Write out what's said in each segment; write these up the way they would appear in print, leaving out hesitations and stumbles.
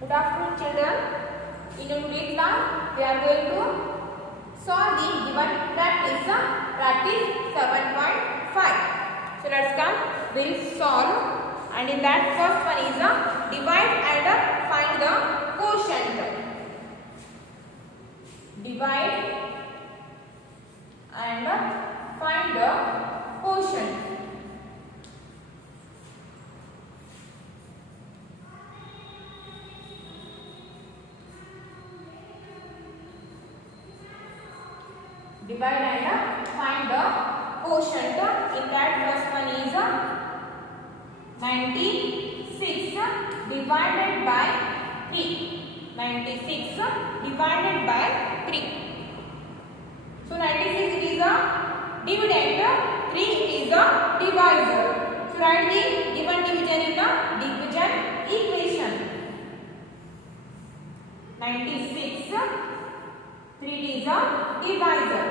Good afternoon, children. In today's class, we are going to solve the given practice 7.5. So let's come. We'll solve, and in that first one is divide and find the quotient. Divide and find the quotient. Divide and find the quotient. In that first one is 96 divided by 3. 96 divided by 3. So 96 is a dividend, 3 is a divisor. So write the given division in the division equation. 96, 3 is a divisor.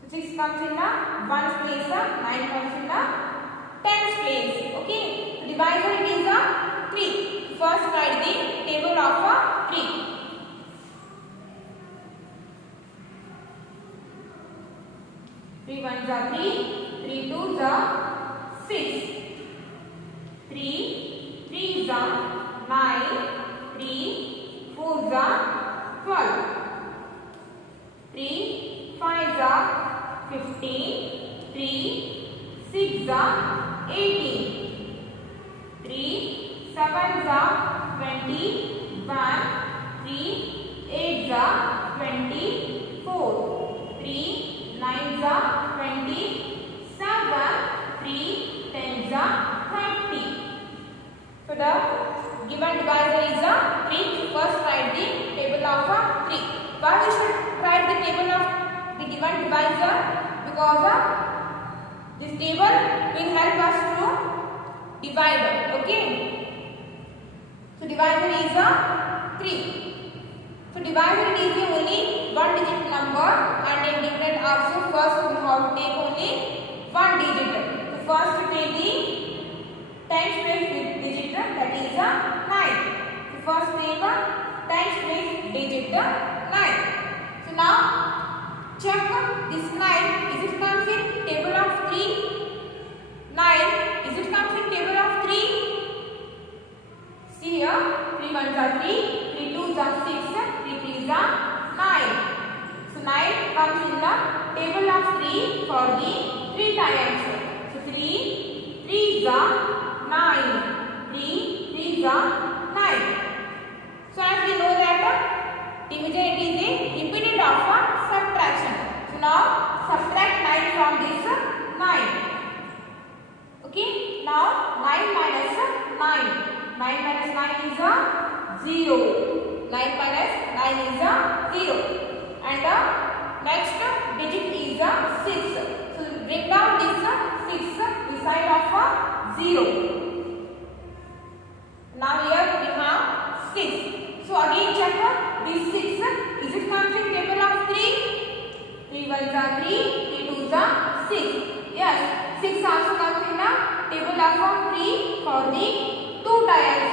So 6 comes in the 1's place, 9 comes in the 10's place. Okay. So divisor it is a 3. First write the table of 3. 3 1s are 3, 3 2s are 6, 3 3s are 9, 3 4s are 12, 3 5s are 15, 3 6s are 18, 3 7s are 21, 3 8s are 24, 3 9s are 27, 3 10s are 30. So the given divisor is 3. First write the table of 3. Why we should write the table of the given divisor? Because this table will help us to divide. Okay. So divisor is 3. So divisor is the only one digit number, and in dividend also first we have to take only one digit. So first we take the 10's place digit, that is 9. So first take 10's place digit 9. So now check this 9. Is it comes in table of 3? 9. Is it comes in table of 3? See here, 3 1s are 3, 3 2s are 6, 3 3s are 9. So 9 comes in the table of 3 for the 3 times. So 3 3s are 9, 3 3s are 9. So as we know that division it is a repeated of subtraction. So now subtract 9 from this 9. Okay. Now 9 minus 9. 9 minus 9 is 0. 9 minus 9 is 0. And the next digit is 6. So bring down this 6 beside of 0. Now here we have 6. So again check this 6. Is it comes in table of 3? 3 1s are 3, 3 2s are 6. Yes, 6 also comes in the table of 3 for the 2 times.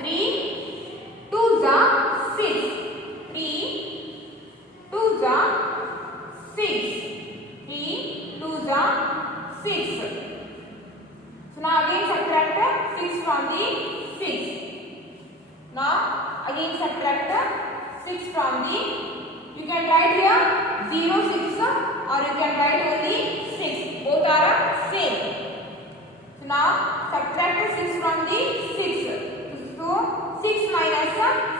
3 2s are 6. 3 2s are 6. 3 2s are 6. So now again subtract 6 from the 6. Now again subtract 6 from the, you can write here 0 6 or you can write only 6. Both are same. So now subtract 6 from the 6. So 6 minus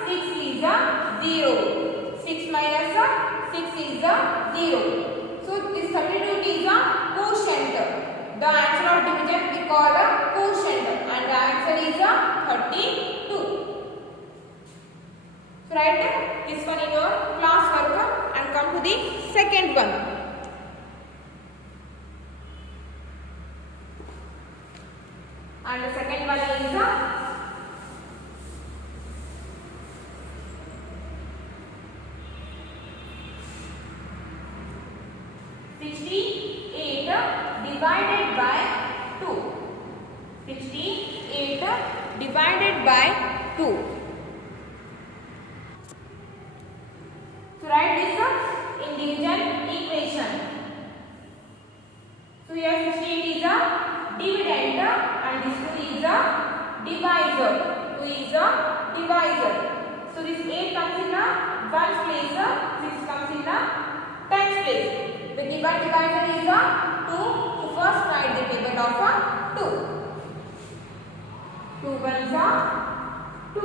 6 is 0. 6 minus 6 is 0. So this 32 is a quotient. The answer of division we call a quotient, and the answer is 32. So write this one in your class work and come to the second one. And the second one is 68 divided by 2. 68 divided by 2. a divisor. So this 8 comes in the 1's place, 6 comes in the 10's place. The divisor is a 2. So first write the table of a 2. 2 ones are 2,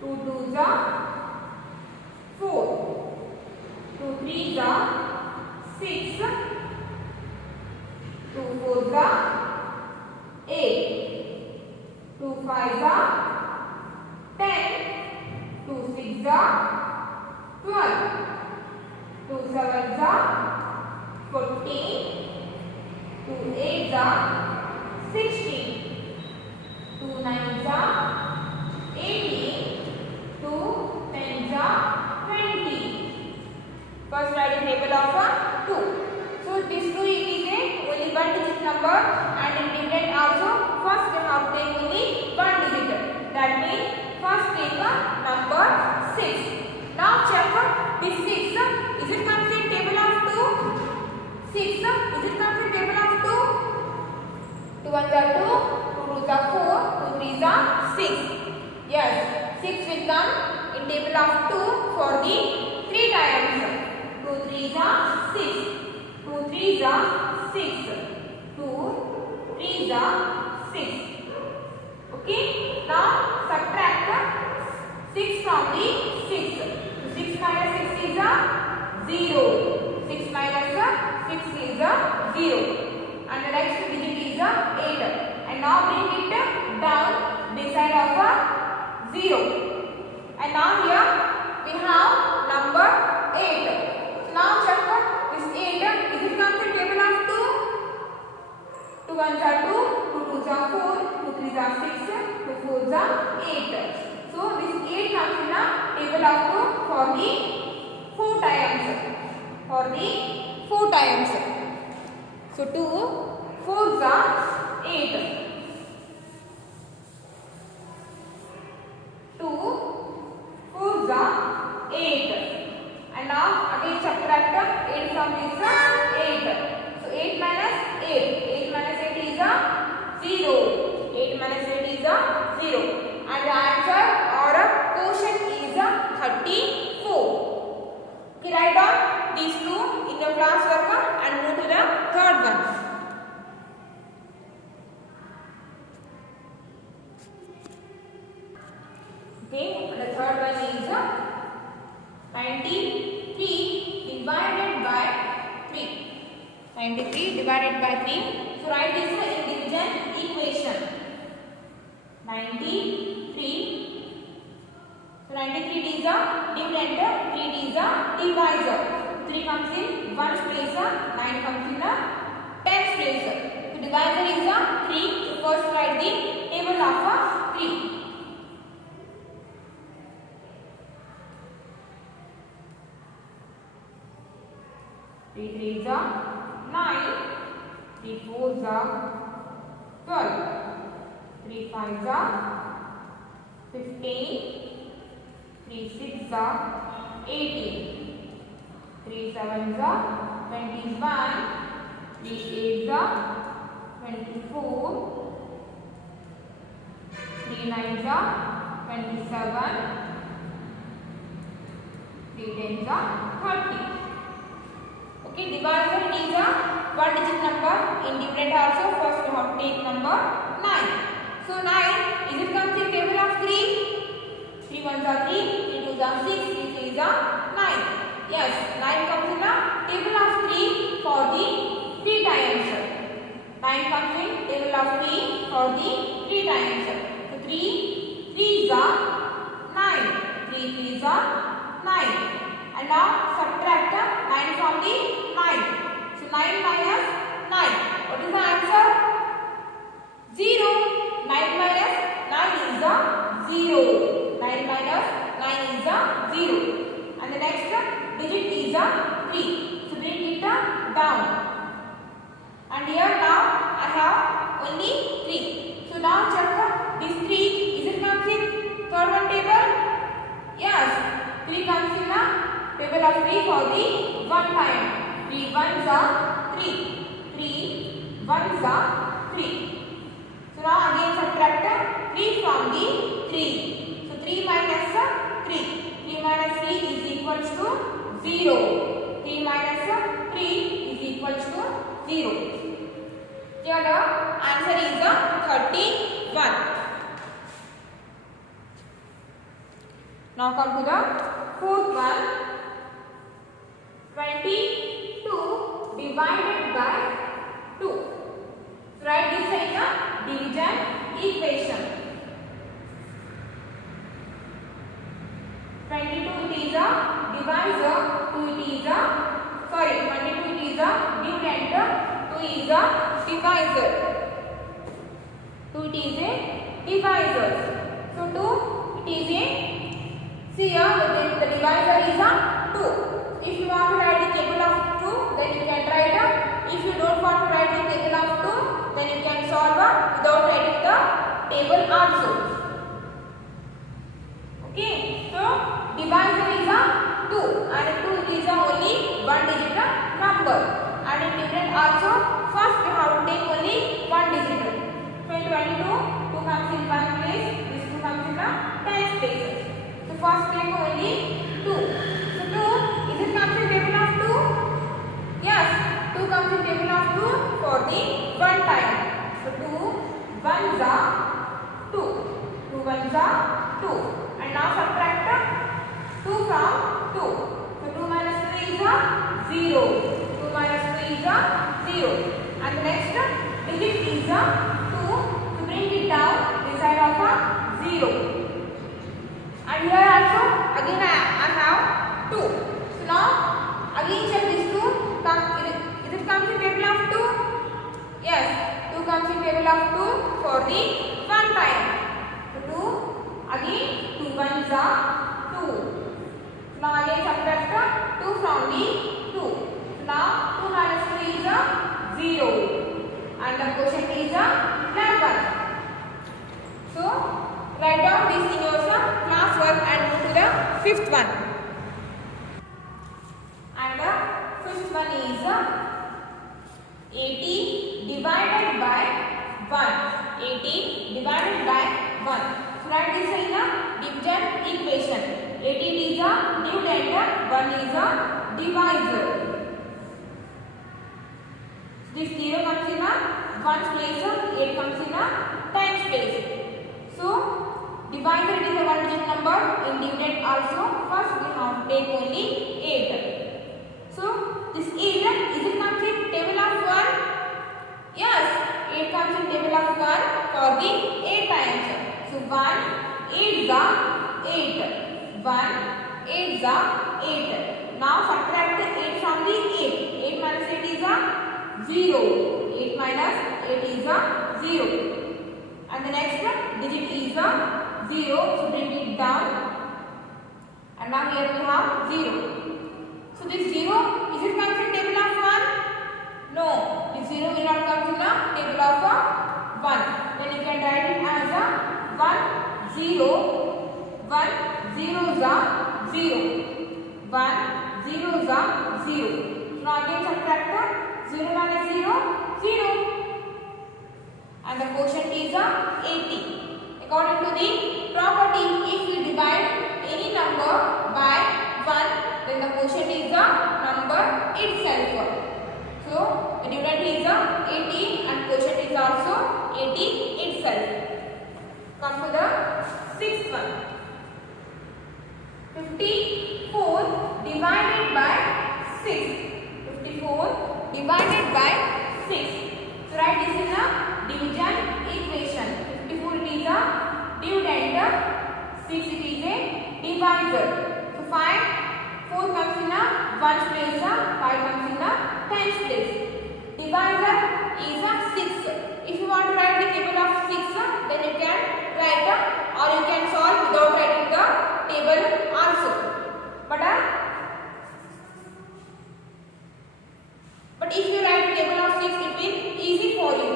2 twos are 4, 2 threes are 6, 2 fours are 8, 2 fives are 10, 2 sixes are 12, 2 sevens are 14, 2 eights are 16, 2 nines are 18, 2 tens are 20. First write the table of a 2. So this 2 is a only 1 digit number, and in dividend also first we have to take only 1 digit. That means first take a number 6. Now check this 6. Is it comes in table of 2? 6. Is it comes in table of 2? 2 ones are 2, 2 twos are 4, 2 threes are 6. Yes, 6 will come in table of 2 for the 3 times. 2 threes are 6, 2 threes are 6, 2 threes are 6. Okay, now subtract 6 from the 6. So 6 minus 6 is a 0. 6 minus 6 is a 0. And the next digit is a 8. And now bring it down beside of a 0. And now here we have number 8. So now check this 8. Is it comes in table of 2? 2 ones are 2, 2 twos are 4, 2 threes are 6, 2 fours are 8. So this 8 comes in a table of 2 for the 4 times. For the 4 times. So 2 fours are 8. 2 fours are 8. And now again subtract 8 from this 8. So 8 minus 8. 8 minus 8 is a 0. 8 minus 8 is a 0. And the answer or quotient is a 34. Okay, write down these two in your class work and move to the third one. Okay, the third one is 93 divided by 3. 93 divided by 3. So write this in division equation. 93. So 93 is a dividend, 3 is a divisor. 3 comes in 1's place, 9 comes in the 10's place. So divisor is a 3. So first write the table of a 3. 3 threes are 9, 3 fours are 12, 3 fives are 15, 3 sixes are 18, 3 sevens are 21, 3 eights are 24, 3 nines are 27, 3 tens are 30. Okay, divisor is a 1 digit number. In dividend also first we have to take number 9. So 9, is it comes in table of 3? 3 ones are 3, 3 twos are 6, 3 threes are 9. Yes, 9 comes in the table of 3 for the 3 times. 9 comes in table of 3 for the 3 times. So 3 threes are 9, 3 threes are 9. And now subtract 9 from the 9. So 9 minus 9. What is the answer? 0. 9 minus 9 is a 0. 9 minus 9 is a 0. And the next digit is a 3. So bring it down. And here now I have only 3. So now check this 3. Is it comes in third one table? Yes. 3 comes in the table of 3 for the 1 time. 3 ones are 3. 3 ones are 3. So now again subtract 3 from the 3. Now come to the fourth one. 22 divided by 2. So write this in the division equation. 22 it is a divisor, 2 it is a 22 it is a numerator, 2 is a divisor. 2 it is a divisor. So 2 it is a, see here the divisor is a 2. If you want to write the table of 2, then you can write a. If you don't want to write the table of 2, then you can solve without writing the table also. Okay, so divisor is a 2 and 2 is a only one digit number, and in dividend also first we have to take only one digit. So in 22, 2 comes in one place, this 2 comes in the 10th place. So first take only 2. So 2, is it comes in table of 2? Yes, 2 comes in table of 2 for the one time. So 2 ones are 2. 2 ones are 2. And now subtract 2 from 2. So 2 minus 2 is a 0. 2 minus 2 is a 0. And the next digit is a 2. To bring it down, this side of a 0. And here also again I have 2. So now again check this 2. Is it comes in table of 2? Yes, 2 comes in table of 2 for the one time. So 2 again 2 ones are 2. So now again subtract 2 from the 2. So now 2 minus 2 is a 0. And the quotient is a 11. So write down this in your class work and move to the fifth one. And the fifth one is 80 divided by 1. 80 divided by 1. So write this in the division equation. 80 is a numerator, 1 is a divisor. This 0 comes in a 1's place, 8 comes in a 10's place. So divisor it is a one digit number. In dividend also first we have to take only 8. So this 8 is it comes in table of 1? Yes, 8 comes in table of 1 for the 8 times. So 1 8 are 8. 1 8 are 8. Now subtract 8 from the 8. 8 minus 8 is a 0. 8 minus 8 is a 0. And the next digit is a 0. So bring it down. And now here we have 0. So this 0, is it comes in table of 1? No. This 0 will not come in the table of 1. Then you can write it as a 1 0. 1 zeros are 0. 1 zeros are 0. So now again subtract 0 minus 0, 0. And the quotient is a 80. According to the property, if we divide any number by 1, then the quotient is a number itself. So the dividend is a 80 and quotient is also 80 itself. Come to the sixth one. 54 divided by 6. 54 divided by 6. So write this in a division equation. 54 it is a numerator, 6 it is a divisor. So 5, 4 comes in a 1's place, 5 comes in a 10's place. Divisor is a 6. If you want to write the table of 6, then you can write or you can solve without writing the table also. But if you write table of 6, it will be easy for you.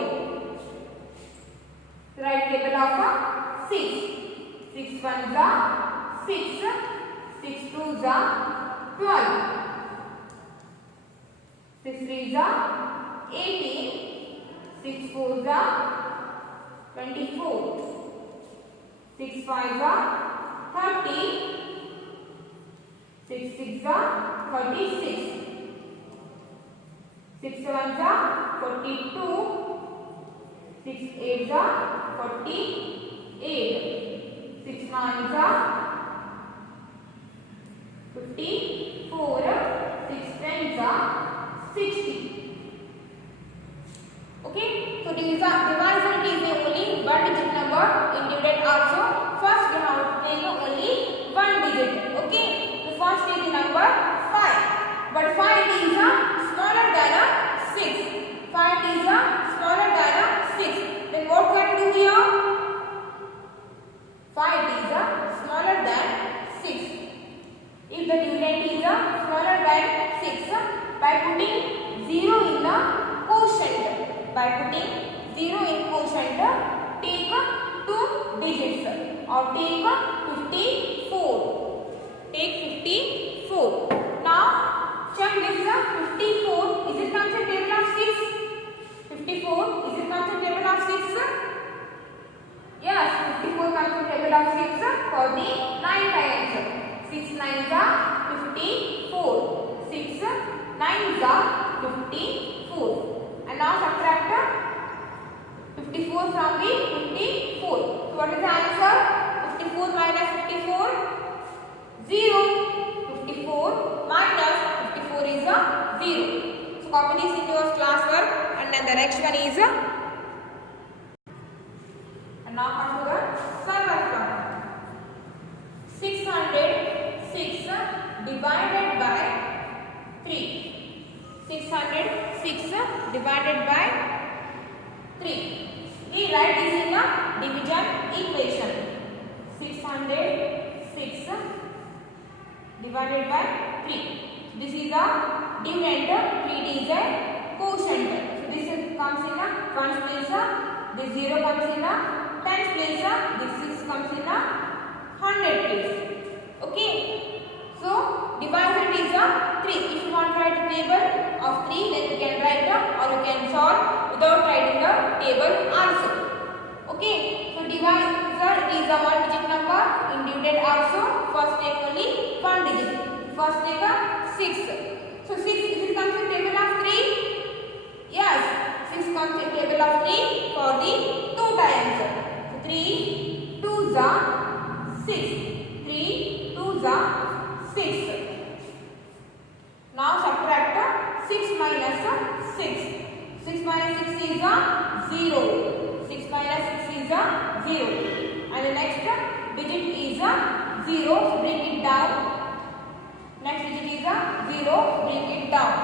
Write table of 6. 6 ones are 6. 6 twos are 12. 6 threes are 18. 6 fours are 24. 6 fives are 30. 6 sixes are 36. 6 sevens are 42. 6 eights are 48. 6 nines are putting 0 in the quotient. By putting 0 in quotient, take 2 digits or take 54. Take 54. Now check this. 54 is it comes in table of 6? 54 is it comes in table of 6? Yes, 54 comes in table of 6 for the 9 times. 6 9s are 54. 6 9s are 54. And now subtract 54 from the 54. So what is the answer? 54 minus 54? 0. 54 minus 54 is a 0. So copy this into your classwork, and then the next one is and now come to the seventh one. 606 divided by 3. 606 divided by 3. We write this in a division equation. 606 divided by 3. This is a dividend, 3 is a quotient. So this comes in a 1's place, this 0 comes in a 10's place, this 6 comes in a 100 place. Okay. So divisor is a 3. If you want to write a table of 3, then you can write or you can solve without writing the table also. Okay. So divisor is a 1 digit number. In dividend also, first take only 1 digit. First take a 6. So 6 if it comes in table of 3. Yes, 6 comes in table of 3 for the 2 times. So 3 2s are 6. 3 2s are 6. Now subtract 6 minus 6. 6 minus 6 is a 0. 6 minus 6 is a 0. And the next digit is a 0. So bring it down. Next digit is a 0. Bring it down.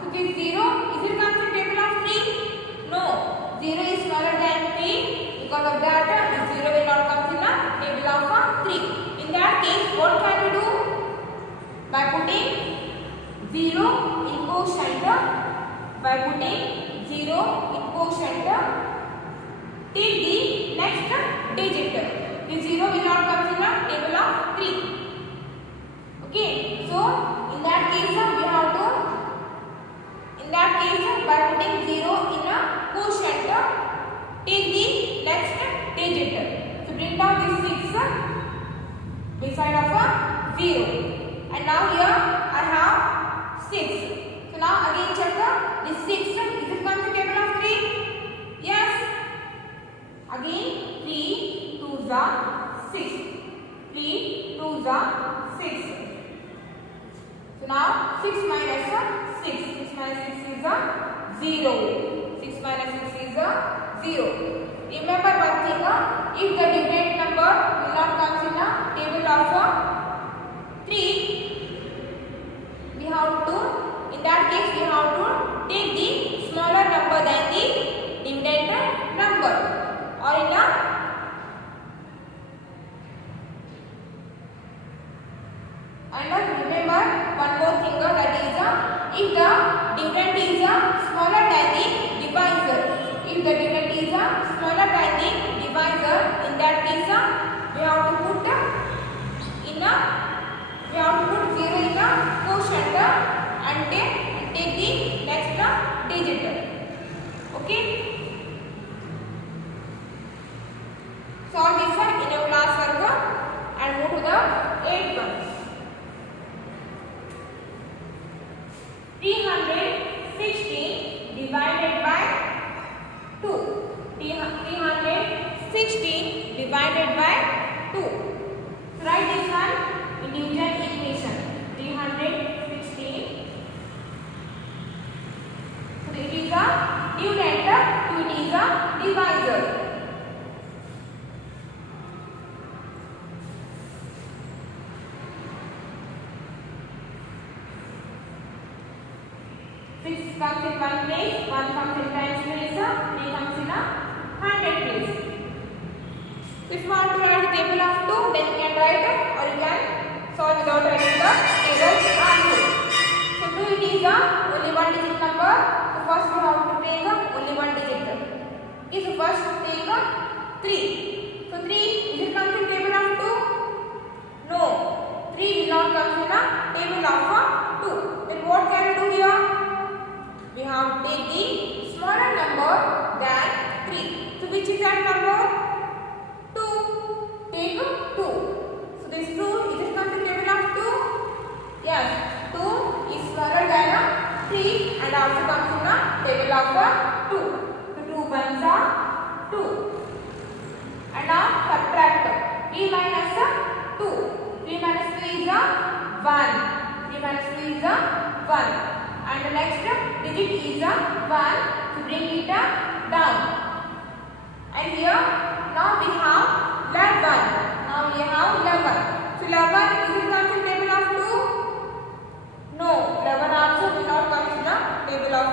So this 0 is it comes in table of 3? No. 0 is smaller than 3. Because of that, this 0 will not come in a table of 3. In that case, what can we do? By putting 0 in quotient. By putting 0 in quotient, take the next digit. The 0 will not come in a table of 3. Okay. So in that case, we have to. In that case, by putting 0 in a quotient, take the next digit. So bring down this 6 beside of a 0. And now here I have 6. So now again check this 6. Is it comes in table of 3? Yes. Again 3 2s are 6. 3 2s are 6. So now 6 minus 6. 6 minus 6 is a 0. 6 minus 6 is a 0. Remember one thing, if the dividend number will not come in a table of 3, we have to, in that case we have to take the smaller number than the dividend number, or in a and remember one more thing, that is if the dividend is smaller than the divisor. If the dividend is smaller than the divisor, in that case we have to put 0 in a quotient and take the next digit. Okay. Solve this in a classwork and move to the 8th one. 316 divided by 2. 316 divided by 2. So write this one in division equation. 316. So it is a dividend, so it is a divisor. Comes in 1 place, 1 comes in 10's place, 3 comes in a 100 place. So if you want to write the table of 2, then you can write or you can solve without writing the table answer. So 2 it is only 1 one digit number. So first we have to take only one digit. Okay, so first take 3. So 3, is it comes in table of 2? No. 3 will not come in the table of 2. Then what can we do here? We have to take the smaller number than 3. So which is that number? 2. Take 2. So this 2, is it comes in table of 2? Yes. 2 is smaller than 3 and also comes in the table of 2. So 2 ones are 2. And now subtract 3 minus 2. 3 minus 2 is 1. 3 minus 2 is 1. And the next digit is 1. To bring it down. And here now we have 11. Now we have 11. So 11 is it comes in table of 2? No. 11 also will not come in the table of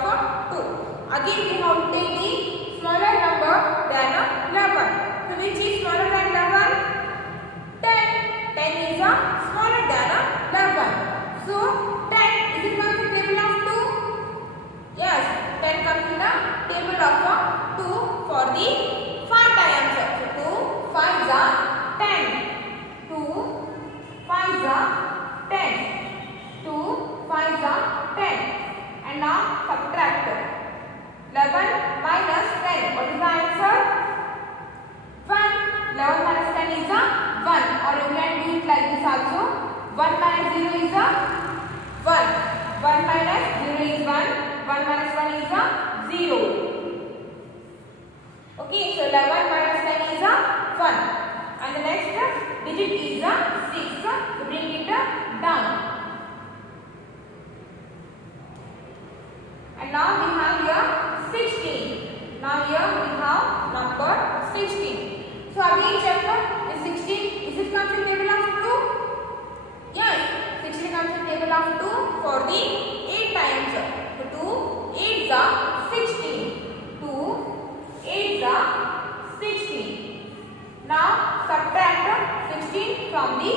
2. Again we have to take the smaller number than 11. So which is smaller than 11? 10. 10 is smaller than 11. So 10 is it comes in table of 2? Yes, 10 comes in the table of 2 for the 5 times. So 2 5s are 10. 2 5s are 10. 2 5s are 10. And now subtract 11 minus 10. What is the answer? 1. 11 minus 10 is 1. Or you can do it like this also. 1 minus 0 is 1. 1 minus 0 is 1. 1 minus 1 is 0. Okay, so 11 minus 10 is 1. And the next digit is 6. To bring it down. And now we have here 16. Now here we have number 16. So again check is 16. Is it comes in table of 2? Yes, 16 comes in table of 2 for the 8 times. So 2 8s are 16. 2 8s are 16. Now subtract 16 from the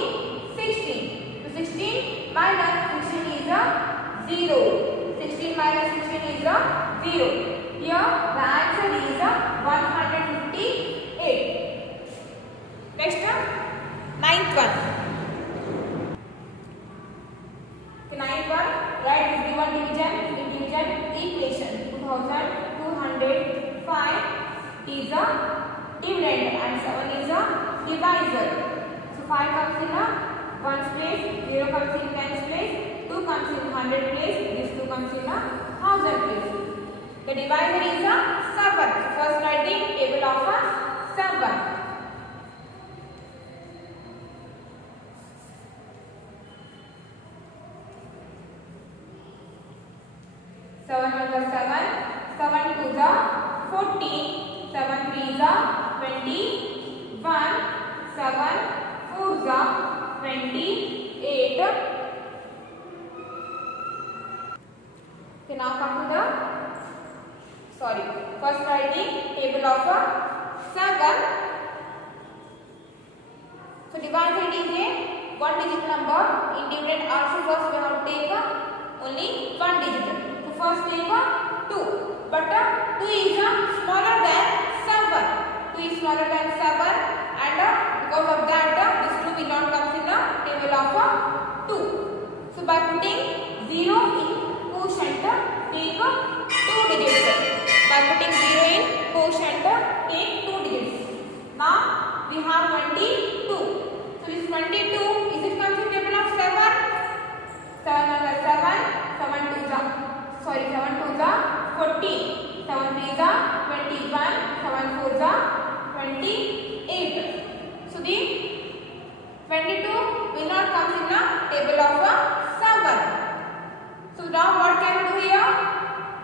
16. So 16 minus 16 is 0. 16 minus 16 is 0. Here the answer is 158. Next, ninth one. The ninth one, write this given division in division equation. 2205 is a dividend and 7 is a divisor. So 5 comes in a 1's place, 0 comes in 10's place, 2 comes in 100 place, this 2 comes in a 1000 place. The divisor is a 7. So first write the table of a 7. 7 1 is 7, 7 2 is 14, 7 3 is 21, 7 4 is 28. Okay, now come to the first write the table of 7. So divisor is a one digit number. In dividend also first we have to take only one digit. First take 2, but 2 is smaller than 7. 2 is smaller than 7 and because of that this 2 will not come in the table of 2. So by putting 0 in quotient take 2 digits. By putting 0 in quotient take 2 digits. Now we have 22. So this 22 is it comes in table of 7? 7 1 is 7, 7 2 is 7 2 is 14, 7 3 is 21, 7 4 is 28. So the 22 will not come in the table of 7. So now what can we do here?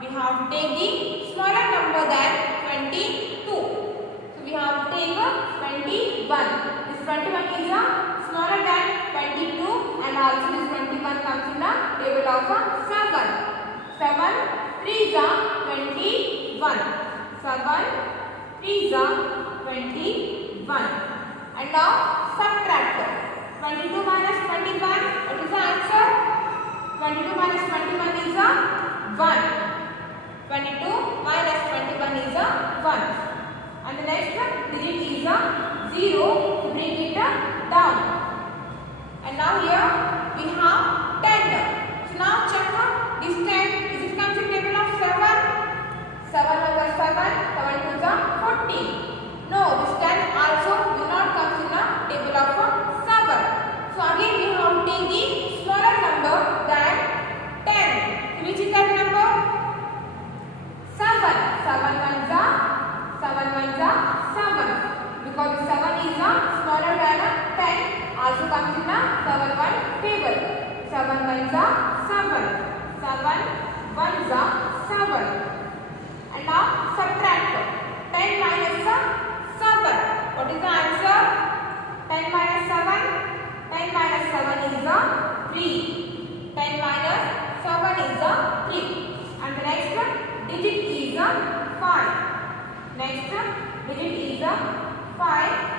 We have to take the smaller number than 22. So we have to take 21. This 21 is smaller than 22 and also this 21 comes in the table of 7. 7 3 is 21. 7 3 is 21. And now subtract 22 minus 21. What is the answer? 22 minus 21 is 1. 1. 22 minus 21 is a 1. And the next digit is a 0. To bring it down. And now here we have 10. So now check this 10. Is it comes in table of 7? 7 over 7. 7 to the 14. No, this 10 also will not come in the table of 7. So again we have to take the smaller number than 10. Which is that number? 7. 7 ones are 7. Because 7 is smaller than 10. Also comes in the 7 1 table. 7 ones are 7. 7 ones are 7. And now subtract 10 minus 7. What is the answer? 10 minus 7. 10 minus 7 is 3. 10 minus 7 is 3. And the next digit is 5. Next digit is 5.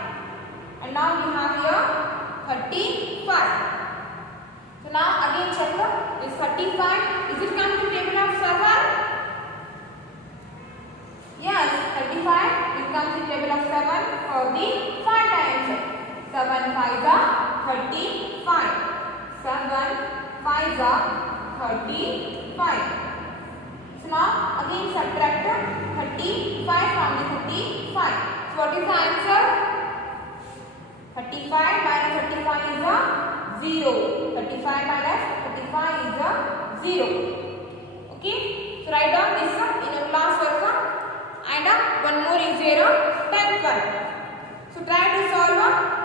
And now we have here 35. So now again check this 35. Is it come to table of 7? Yes, 35. It comes in table of 7 for the 5 times. 7 5s are 35. 7 5s are 35. So now again subtract 35 from the 35. So what is the answer? 35 minus 35 is a 0. 35 minus 35 is a 0. Okay. So write down this in your class work. And one more is here 10th one. So try to solve